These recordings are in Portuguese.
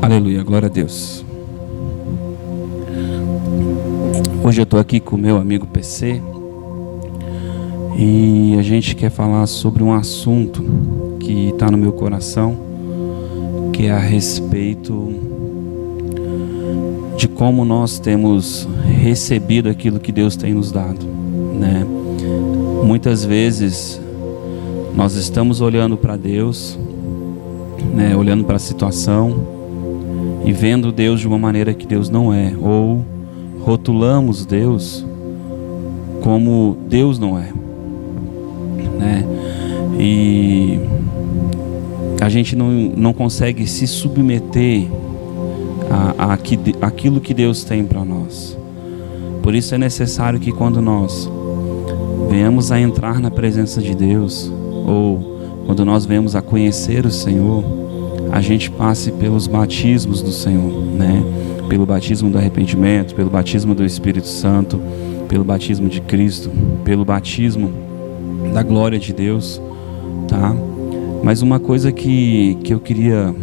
Aleluia, glória a Deus. Hoje eu estou aqui com o meu amigo PC e a gente quer falar sobre um assunto que está no meu coração, que é a respeito de como nós temos recebido aquilo que Deus tem nos dado, né? Muitas vezes nós estamos olhando para Deus, né, olhando para a situação e vendo Deus de uma maneira que Deus não é, ou rotulamos Deus como Deus não é, né? E a gente não consegue se submeter àquilo que Deus tem para nós. Por isso é necessário que quando nós venhamos a entrar na presença de Deus, ou quando nós venhamos a conhecer o Senhor, a gente passe pelos batismos do Senhor, né? Pelo batismo do arrependimento, pelo batismo do Espírito Santo, pelo batismo de Cristo, pelo batismo da glória de Deus, tá? Mas uma coisa que eu queria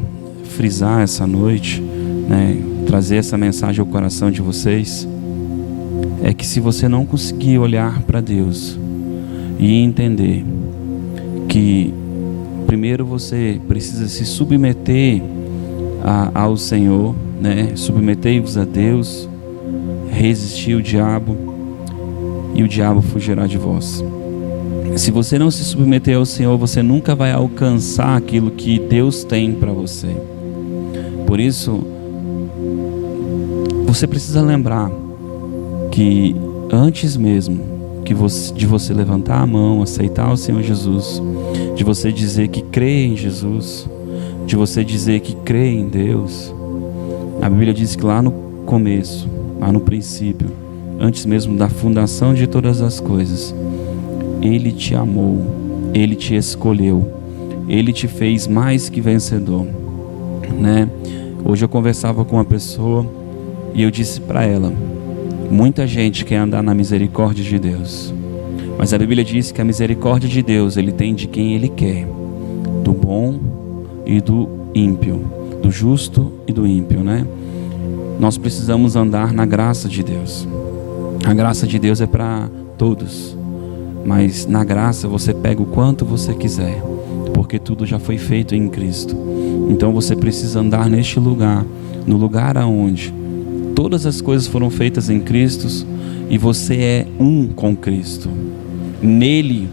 frisar essa noite, né? Trazer essa mensagem ao coração de vocês, é que se você não conseguir olhar para Deus e entender que primeiro você precisa se submeter ao Senhor, né? Submetei-vos a Deus, resistir o diabo e o diabo fugirá de vós. Se você não se submeter ao Senhor, você nunca vai alcançar aquilo que Deus tem para você. Por isso, você precisa lembrar que antes mesmo de você levantar a mão, aceitar o Senhor Jesus, de você dizer que crê em Jesus, de você dizer que crê em Deus, a Bíblia diz que lá no começo, lá no princípio, antes mesmo da fundação de todas as coisas, Ele te amou, Ele te escolheu, Ele te fez mais que vencedor, né? Hoje eu conversava com uma pessoa e eu disse para ela: muita gente quer andar na misericórdia de Deus, mas a Bíblia diz que a misericórdia de Deus Ele tem de quem Ele quer, do bom e do ímpio, do justo e do ímpio, né? Nós precisamos andar na graça de Deus. A graça de Deus é para todos, mas na graça você pega o quanto você quiser, porque tudo já foi feito em Cristo. Então você precisa andar neste lugar, no lugar aonde todas as coisas foram feitas em Cristo e você é um com Cristo. Nele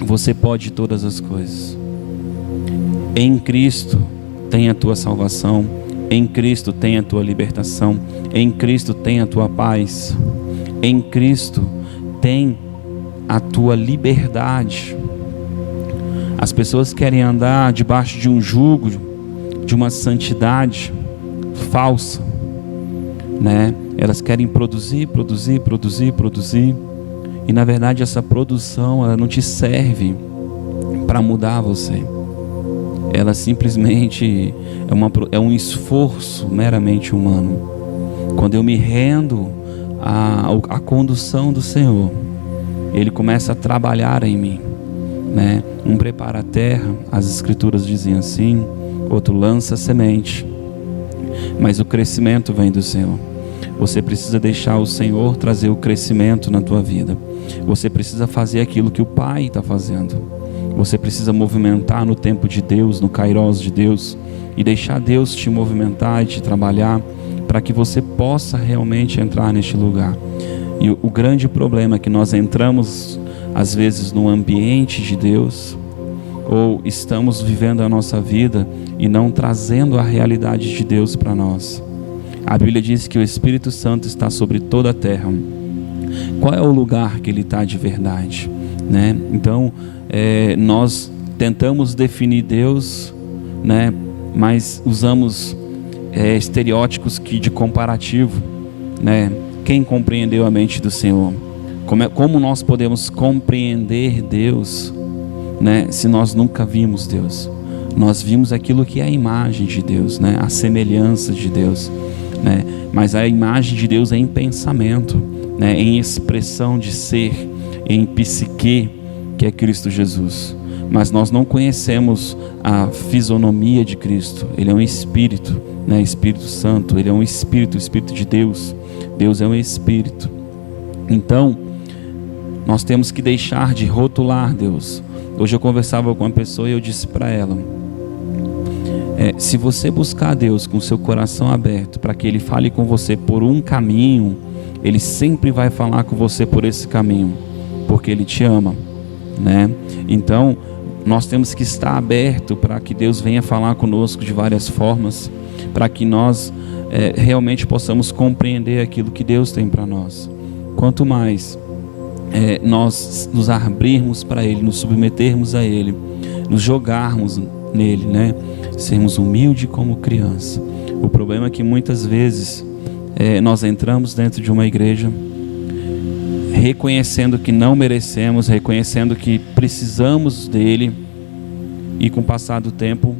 você pode todas as coisas. Em Cristo tem a tua salvação, em Cristo tem a tua libertação, em Cristo tem a tua paz, em Cristo tem a tua liberdade. As pessoas querem andar debaixo de um jugo, de uma santidade falsa, né? Elas querem produzir, e na verdade essa produção ela não te serve para mudar você. Ela simplesmente é um esforço meramente humano. Quando eu me rendo à condução do Senhor, Ele começa a trabalhar em mim, né? Um prepara a terra, as escrituras dizem assim, outro lança a semente, mas o crescimento vem do Senhor. Você precisa deixar o Senhor trazer o crescimento na tua vida. Você precisa fazer aquilo que o Pai está fazendo. Você precisa movimentar no tempo de Deus, no Kairos de Deus, e deixar Deus te movimentar e te trabalhar, para que você possa realmente entrar neste lugar. E o grande problema é que nós entramos às vezes no ambiente de Deus, ou estamos vivendo a nossa vida e não trazendo a realidade de Deus para nós. A Bíblia diz que o Espírito Santo está sobre toda a terra. Qual é o lugar que Ele está de verdade, né? Então, nós tentamos definir Deus, né? Mas usamos estereótipos de comparativo, né? Quem compreendeu a mente do Senhor? Como nós podemos compreender Deus, né? Se nós nunca vimos Deus? Nós vimos aquilo que é a imagem de Deus, né? A semelhança de Deus, né? Mas a imagem de Deus é em pensamento, né? Em expressão de ser, em psique, que é Cristo Jesus. mas nós não conhecemos a fisionomia de Cristo. Ele é um Espírito, né? Espírito Santo, Ele é um Espírito, o Espírito de Deus. Deus é um Espírito. Então, nós temos que deixar de rotular Deus. Hoje eu conversava com uma pessoa e eu disse para ela, se você buscar Deus com seu coração aberto para que Ele fale com você por um caminho, Ele sempre vai falar com você por esse caminho, porque Ele te ama, né? Então, nós temos que estar aberto para que Deus venha falar conosco de várias formas, para que nós realmente possamos compreender aquilo que Deus tem para nós. Quanto mais nós nos abrirmos para Ele, nos submetermos a Ele, nos jogarmos nele, né? Sermos humildes como criança. O problema é que muitas vezes nós entramos dentro de uma igreja reconhecendo que não merecemos, reconhecendo que precisamos dele, e com o passar do tempo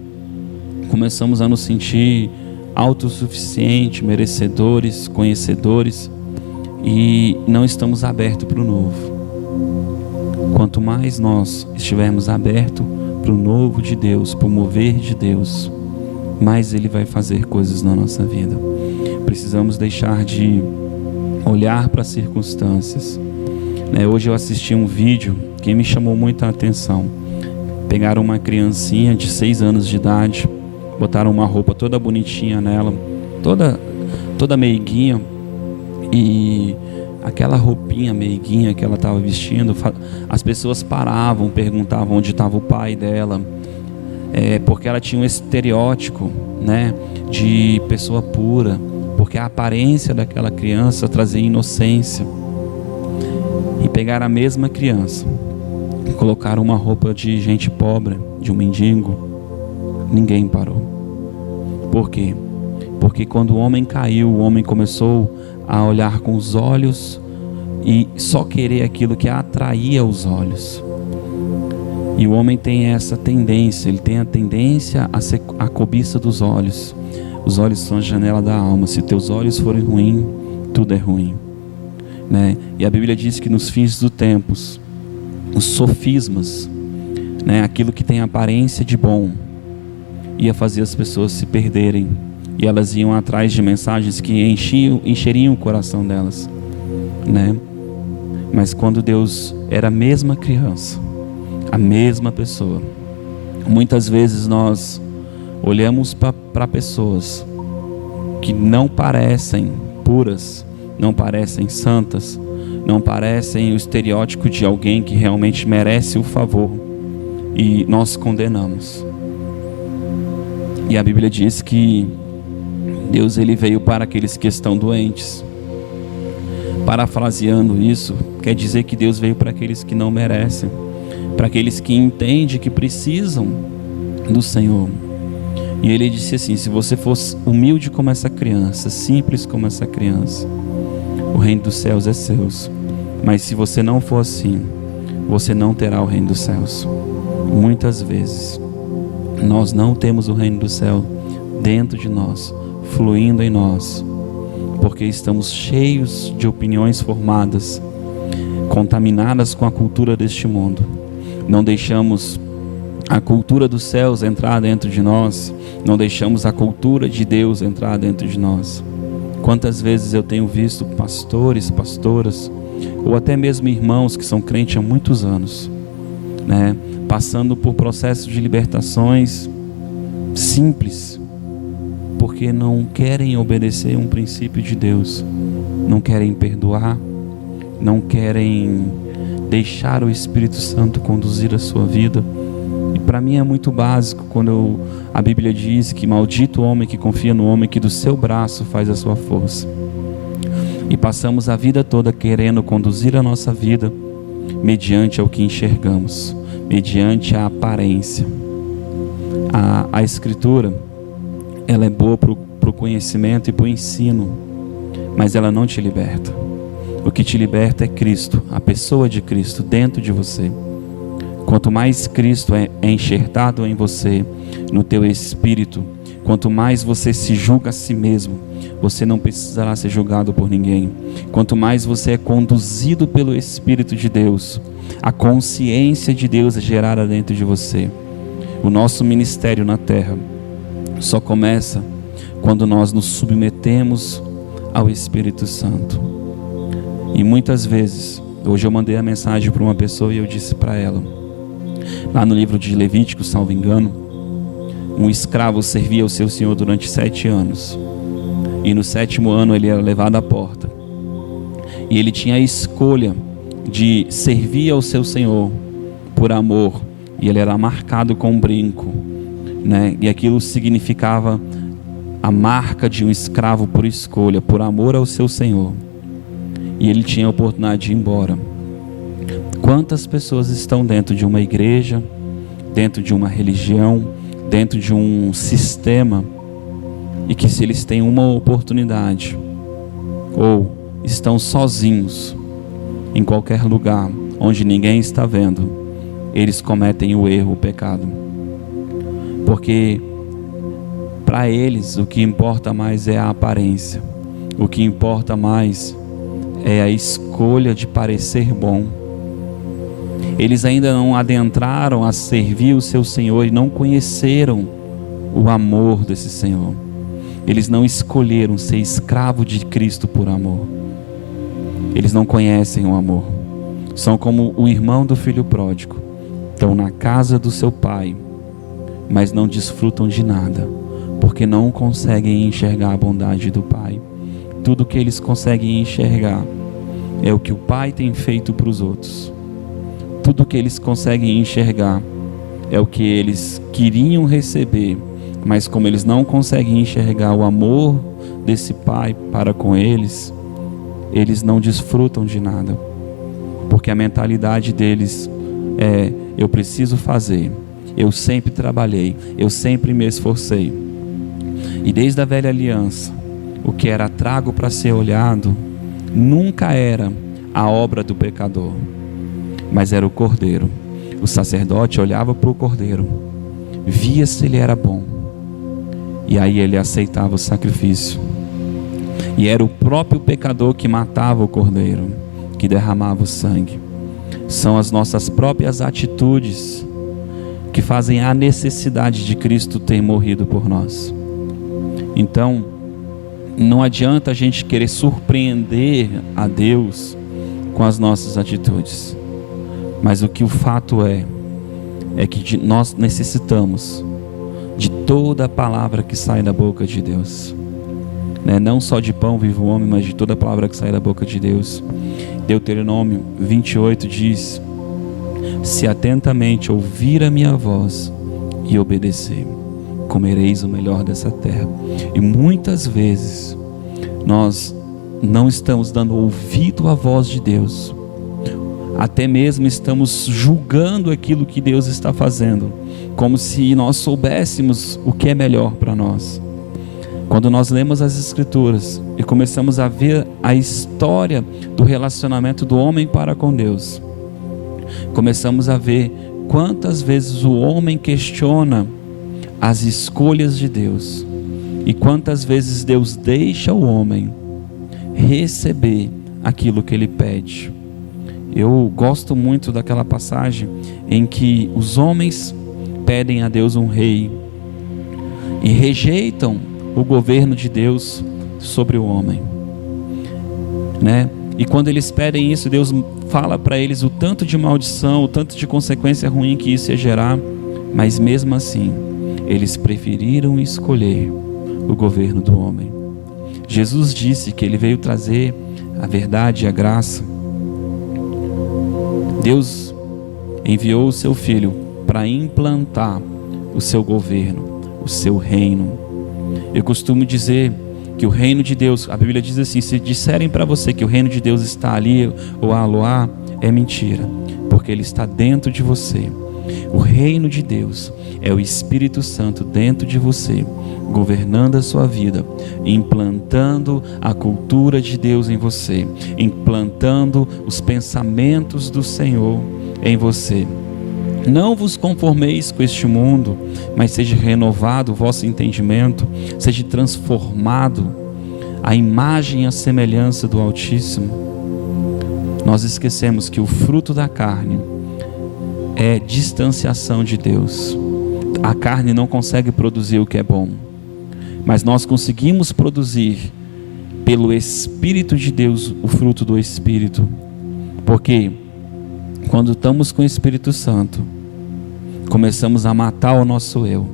começamos a nos sentir autossuficientes, merecedores, conhecedores, e não estamos abertos para o novo. Quanto mais nós estivermos abertos para o novo de Deus, para o mover de Deus, mais Ele vai fazer coisas na nossa vida. Precisamos deixar de olhar para as circunstâncias, né? Hoje eu assisti um vídeo que me chamou muita atenção. Pegaram uma criancinha de 6 anos de idade, botaram uma roupa toda bonitinha nela, toda meiguinha, e aquela roupinha meiguinha que ela estava vestindo, as pessoas paravam, perguntavam onde estava o pai dela, porque ela tinha um estereótipo, né, de pessoa pura, porque a aparência daquela criança trazia inocência. E pegaram a mesma criança e colocaram uma roupa de gente pobre, de um mendigo. Ninguém parou. Por quê? Porque quando o homem caiu, o homem começou a olhar com os olhos e só querer aquilo que atraía os olhos. E o homem tem essa tendência, ele tem a tendência a ser a cobiça dos olhos. Os olhos são a janela da alma. Se teus olhos forem ruins, tudo é ruim, né? E a Bíblia diz que nos fins dos tempos, os sofismas, né, aquilo que tem aparência de bom, ia fazer as pessoas se perderem, e elas iam atrás de mensagens que encheriam o coração delas, né? Mas quando Deus era a mesma criança, a mesma pessoa, muitas vezes nós olhamos para pessoas que não parecem puras, não parecem santas, não parecem o estereótipo de alguém que realmente merece o favor, e nós condenamos. E a Bíblia diz que Deus, ele veio para aqueles que estão doentes. Parafraseando isso, quer dizer que Deus veio para aqueles que não merecem, para aqueles que entendem que precisam do Senhor. E ele disse assim: se você fosse humilde como essa criança, simples como essa criança, o reino dos céus é seu. Mas se você não for assim, você não terá o reino dos céus. Muitas vezes nós não temos o reino do céu dentro de nós, fluindo em nós, porque estamos cheios de opiniões formadas, contaminadas com a cultura deste mundo. Não deixamos a cultura dos céus entrar dentro de nós, não deixamos a cultura de Deus entrar dentro de nós. Quantas vezes eu tenho visto pastores, pastoras, ou até mesmo irmãos que são crentes há muitos anos, né, passando por processos de libertações simples, porque não querem obedecer um princípio de Deus, não querem perdoar, não querem deixar o Espírito Santo conduzir a sua vida. E para mim é muito básico quando a Bíblia diz que maldito o homem que confia no homem que do seu braço faz a sua força. E passamos a vida toda querendo conduzir a nossa vida mediante ao que enxergamos, mediante a aparência. A Escritura, ela é boa para o conhecimento e para o ensino, mas ela não te liberta. O que te liberta é Cristo, a pessoa de Cristo dentro de você. Quanto mais Cristo é enxertado em você, no teu espírito, Quanto mais você se julga a si mesmo, você não precisará ser julgado por ninguém. Quanto mais você é conduzido pelo Espírito de Deus, a consciência de Deus é gerada dentro de você. O nosso ministério na terra só começa quando nós nos submetemos ao Espírito Santo. E muitas vezes, hoje eu mandei a mensagem para uma pessoa e eu disse para ela, lá no livro de Levítico, salvo engano, um escravo servia ao seu senhor durante 7 anos. E no 7º ano ele era levado à porta. E ele tinha a escolha de servir ao seu senhor por amor. E ele era marcado com um brinco, né? E aquilo significava a marca de um escravo por escolha, por amor ao seu senhor. E ele tinha a oportunidade de ir embora. Quantas pessoas estão dentro de uma igreja, dentro de uma religião, dentro de um sistema, e que se eles têm uma oportunidade, ou estão sozinhos em qualquer lugar onde ninguém está vendo, eles cometem o erro, o pecado, porque para eles o que importa mais é a aparência, o que importa mais é a escolha de parecer bom. Eles ainda não adentraram a servir o seu Senhor e não conheceram o amor desse Senhor. Eles não escolheram ser escravo de Cristo por amor. Eles não conhecem o amor. São como o irmão do filho pródigo. Estão na casa do seu pai, mas não desfrutam de nada, porque não conseguem enxergar a bondade do pai. Tudo que eles conseguem enxergar é o que o pai tem feito para os outros. Tudo que eles conseguem enxergar é o que eles queriam receber, mas como eles não conseguem enxergar o amor desse pai para com eles, eles não desfrutam de nada, porque a mentalidade deles é: eu preciso fazer, eu sempre trabalhei, eu sempre me esforcei. E desde a velha aliança, o que era trago para ser olhado nunca era a obra do pecador, mas era o cordeiro. O sacerdote olhava para o cordeiro, via se ele era bom, e aí ele aceitava o sacrifício. E era o próprio pecador que matava o cordeiro, que derramava o sangue. São as nossas próprias atitudes que fazem a necessidade de Cristo ter morrido por nós. Então, não adianta a gente querer surpreender a Deus com as nossas atitudes. Mas o que o fato é que nós necessitamos de toda a palavra que sai da boca de Deus, né? Não só de pão vive o homem, mas de toda a palavra que sai da boca de Deus. Deuteronômio 28 diz: se atentamente ouvir a minha voz e obedecer, comereis o melhor dessa terra. E muitas vezes nós não estamos dando ouvido à voz de Deus, até mesmo estamos julgando aquilo que Deus está fazendo, como se nós soubéssemos o que é melhor para nós. Quando nós lemos as Escrituras e começamos a ver a história do relacionamento do homem para com Deus, começamos a ver quantas vezes o homem questiona as escolhas de Deus, e quantas vezes Deus deixa o homem receber aquilo que ele pede. Eu gosto muito daquela passagem em que os homens pedem a Deus um rei e rejeitam o governo de Deus sobre o homem, né? E quando eles pedem isso, Deus fala para eles o tanto de maldição, o tanto de consequência ruim que isso ia gerar, mas mesmo assim, eles preferiram escolher o governo do homem. Jesus disse que ele veio trazer a verdade e a graça. Deus enviou o seu Filho para implantar o seu governo, o seu reino. Eu costumo dizer que o reino de Deus, a Bíblia diz assim: se disserem para você que o reino de Deus está ali ou aloá, é mentira, porque ele está dentro de você. O reino de Deus é o Espírito Santo dentro de você, governando a sua vida, implantando a cultura de Deus em você, implantando os pensamentos do Senhor em você. Não vos conformeis com este mundo, mas seja renovado o vosso entendimento, seja transformado à imagem e à semelhança do Altíssimo. Nós esquecemos que o fruto da carne é distanciação de Deus. A carne não consegue produzir o que é bom, mas nós conseguimos produzir pelo Espírito de Deus o fruto do Espírito. Porque quando estamos com o Espírito Santo, começamos a matar o nosso eu.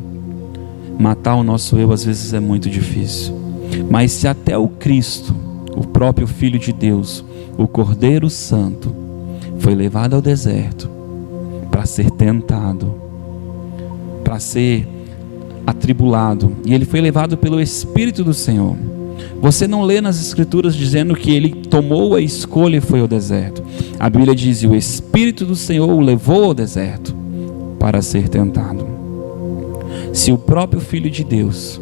Matar o nosso eu às vezes é muito difícil, mas se até o Cristo, o próprio Filho de Deus, o Cordeiro Santo, foi levado ao deserto para ser tentado, para ser atribulado, e ele foi levado pelo Espírito do Senhor. Você não lê nas Escrituras dizendo que ele tomou a escolha e foi ao deserto. A Bíblia diz: o Espírito do Senhor o levou ao deserto para ser tentado. Se o próprio Filho de Deus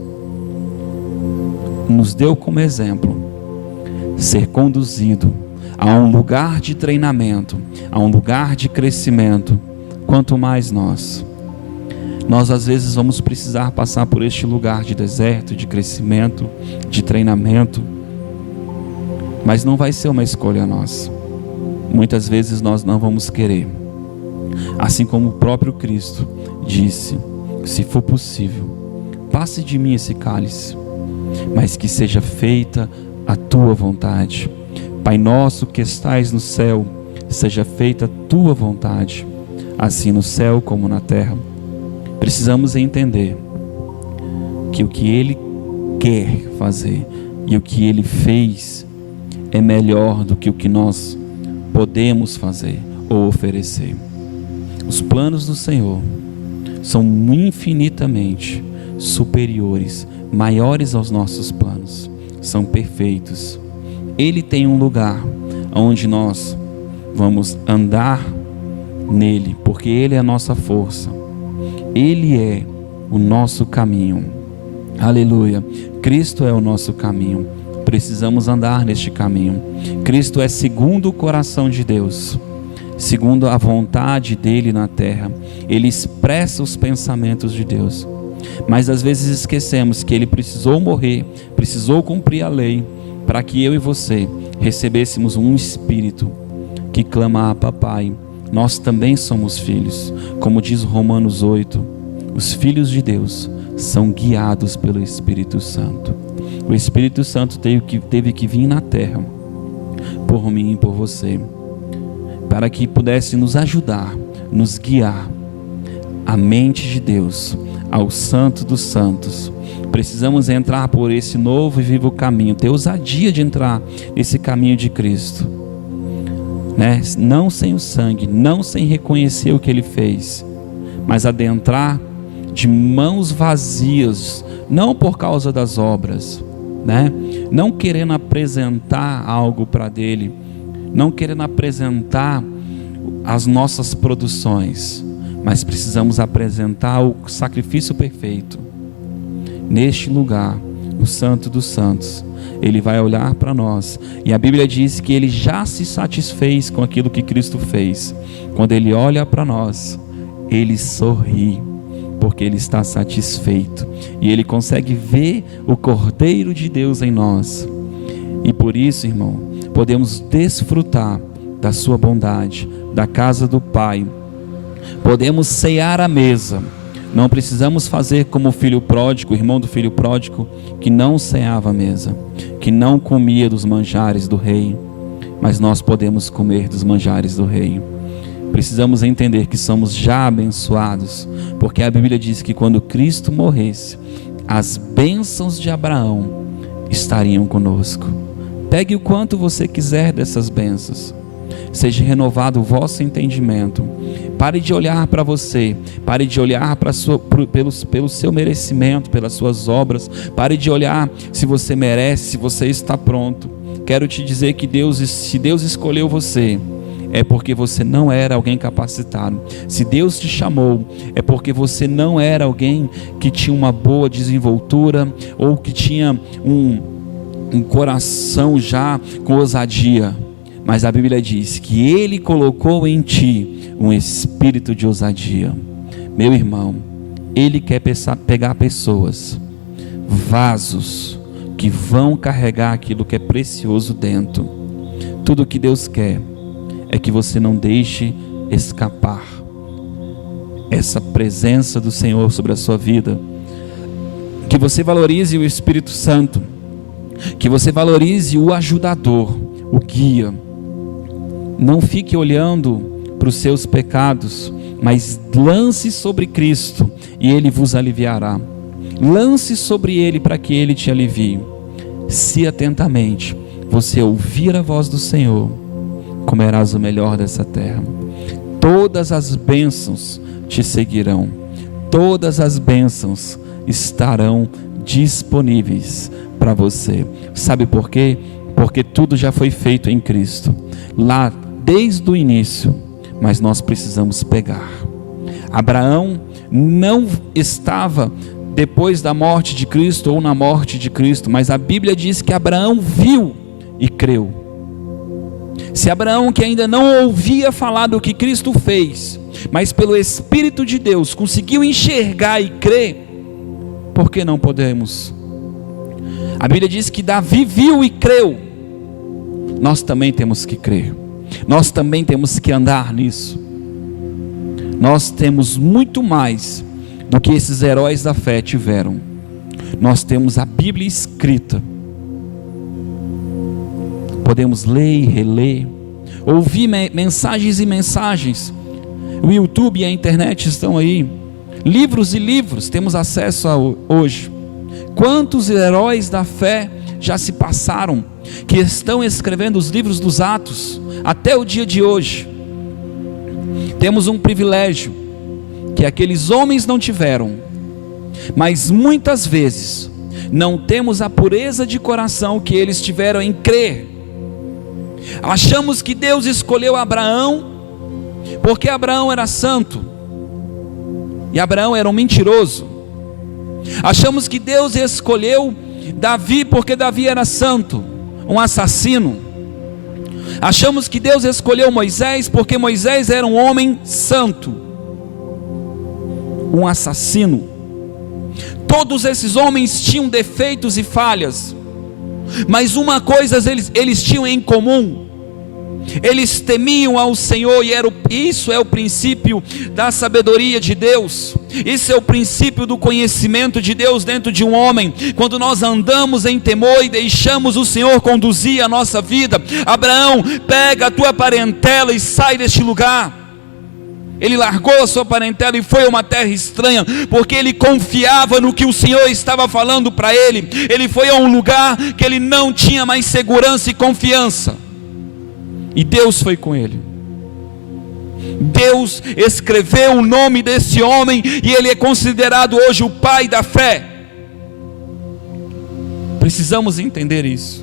nos deu como exemplo ser conduzido a um lugar de treinamento, a um lugar de crescimento, quanto mais nós às vezes vamos precisar passar por este lugar de deserto, de crescimento, de treinamento, mas não vai ser uma escolha nossa. Muitas vezes nós não vamos querer, assim como o próprio Cristo disse: se for possível, passe de mim esse cálice, mas que seja feita a tua vontade. Pai nosso que estais no céu, seja feita a tua vontade, assim no céu como na terra. Precisamos entender que o que Ele quer fazer e o que Ele fez é melhor do que o que nós podemos fazer ou oferecer. Os planos do Senhor são infinitamente superiores, maiores aos nossos planos, são perfeitos. Ele tem um lugar onde nós vamos andar nele, porque Ele é a nossa força. Ele é o nosso caminho. Aleluia. Cristo é o nosso caminho. Precisamos andar neste caminho. Cristo é segundo o coração de Deus, segundo a vontade dele na terra. Ele expressa os pensamentos de Deus. Mas às vezes esquecemos que ele precisou morrer, precisou cumprir a lei, para que eu e você recebêssemos um espírito que clama: Abba, Pai. Nós também somos filhos, como diz Romanos 8, os filhos de Deus são guiados pelo Espírito Santo. O Espírito Santo teve que vir na terra, por mim e por você, para que pudesse nos ajudar, nos guiar, a mente de Deus, ao Santo dos Santos. Precisamos entrar por esse novo e vivo caminho, ter ousadia de entrar nesse caminho de Cristo, não sem o sangue, não sem reconhecer o que Ele fez, mas adentrar de mãos vazias, não por causa das obras, não querendo apresentar algo para dele, não querendo apresentar as nossas produções, mas precisamos apresentar o sacrifício perfeito. Neste lugar, o Santo dos Santos, Ele vai olhar para nós, e a Bíblia diz que Ele já se satisfez com aquilo que Cristo fez. Quando Ele olha para nós, Ele sorri, porque Ele está satisfeito, e Ele consegue ver o Cordeiro de Deus em nós, e por isso, irmão, podemos desfrutar da sua bondade, da casa do Pai, podemos cear à mesa. Não precisamos fazer como o filho pródigo, o irmão do filho pródigo, que não ceava à mesa, que não comia dos manjares do rei, mas nós podemos comer dos manjares do rei. Precisamos entender que somos já abençoados, porque a Bíblia diz que quando Cristo morresse, as bênçãos de Abraão estariam conosco. Pegue o quanto você quiser dessas bênçãos. Seja renovado o vosso entendimento. Pare de olhar para você, pare de olhar pelo seu merecimento, pelas suas obras. Pare de olhar se você merece, se você está pronto. Quero te dizer que se Deus escolheu você, é porque você não era alguém capacitado. Se Deus te chamou, é porque você não era alguém que tinha uma boa desenvoltura, ou que tinha um coração já com ousadia. Mas a Bíblia diz que Ele colocou em ti um espírito de ousadia. Meu irmão, Ele quer pegar pessoas, vasos, que vão carregar aquilo que é precioso dentro. Tudo o que Deus quer é que você não deixe escapar essa presença do Senhor sobre a sua vida. Que você valorize o Espírito Santo, que você valorize o ajudador, o guia. Não fique olhando para os seus pecados, mas lance sobre Cristo e Ele vos aliviará. Lance sobre Ele para que Ele te alivie. Se atentamente você ouvir a voz do Senhor, comerás o melhor dessa terra. Todas as bênçãos te seguirão, todas as bênçãos estarão disponíveis para você. Sabe por quê? Porque tudo já foi feito em Cristo, lá desde o início, mas nós precisamos pegar. Abraão não estava depois da morte de Cristo ou na morte de Cristo, mas a Bíblia diz que Abraão viu e creu. Se Abraão, que ainda não ouvia falar do que Cristo fez, mas pelo Espírito de Deus conseguiu enxergar e crer, por que não podemos? A Bíblia diz que Davi viu e creu. Nós também temos que crer, nós também temos que andar nisso. Nós temos muito mais do que esses heróis da fé tiveram. Nós temos a Bíblia escrita, podemos ler e reler, ouvir mensagens e mensagens. O YouTube e a internet estão aí, livros e livros temos acesso a hoje. Quantos heróis da fé já se passaram, que estão escrevendo os livros dos Atos até o dia de hoje? Temos um privilégio que aqueles homens não tiveram, mas muitas vezes não temos a pureza de coração que eles tiveram em crer. Achamos que Deus escolheu Abraão porque Abraão era santo e Abraão era um mentiroso. Achamos que Deus escolheu Davi porque Davi era santo, um assassino. Achamos que Deus escolheu Moisés porque Moisés era um homem santo, um assassino. Todos esses homens tinham defeitos e falhas, mas uma coisa eles tinham em comum: eles temiam ao Senhor, e isso é o princípio da sabedoria de Deus. Isso é o princípio do conhecimento de Deus dentro de um homem. Quando nós andamos em temor e deixamos o Senhor conduzir a nossa vida. Abraão, pega a tua parentela e sai deste lugar. Ele largou a sua parentela e foi a uma terra estranha, porque ele confiava no que o Senhor estava falando para ele. Ele foi a um lugar que ele não tinha mais segurança e confiança, e Deus foi com ele. Deus escreveu o nome desse homem, e ele é considerado hoje o pai da fé. Precisamos entender isso.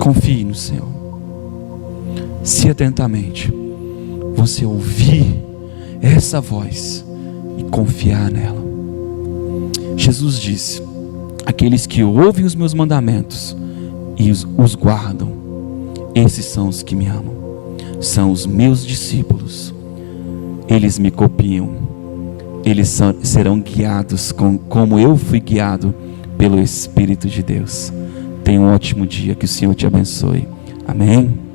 Confie no Senhor. Se atentamente você ouvir essa voz e confiar nela. Jesus disse: aqueles que ouvem os meus mandamentos e os guardam, esses são os que me amam, são os meus discípulos. Eles me copiam, eles serão guiados como eu fui guiado pelo Espírito de Deus. Tenha um ótimo dia, que o Senhor te abençoe. Amém.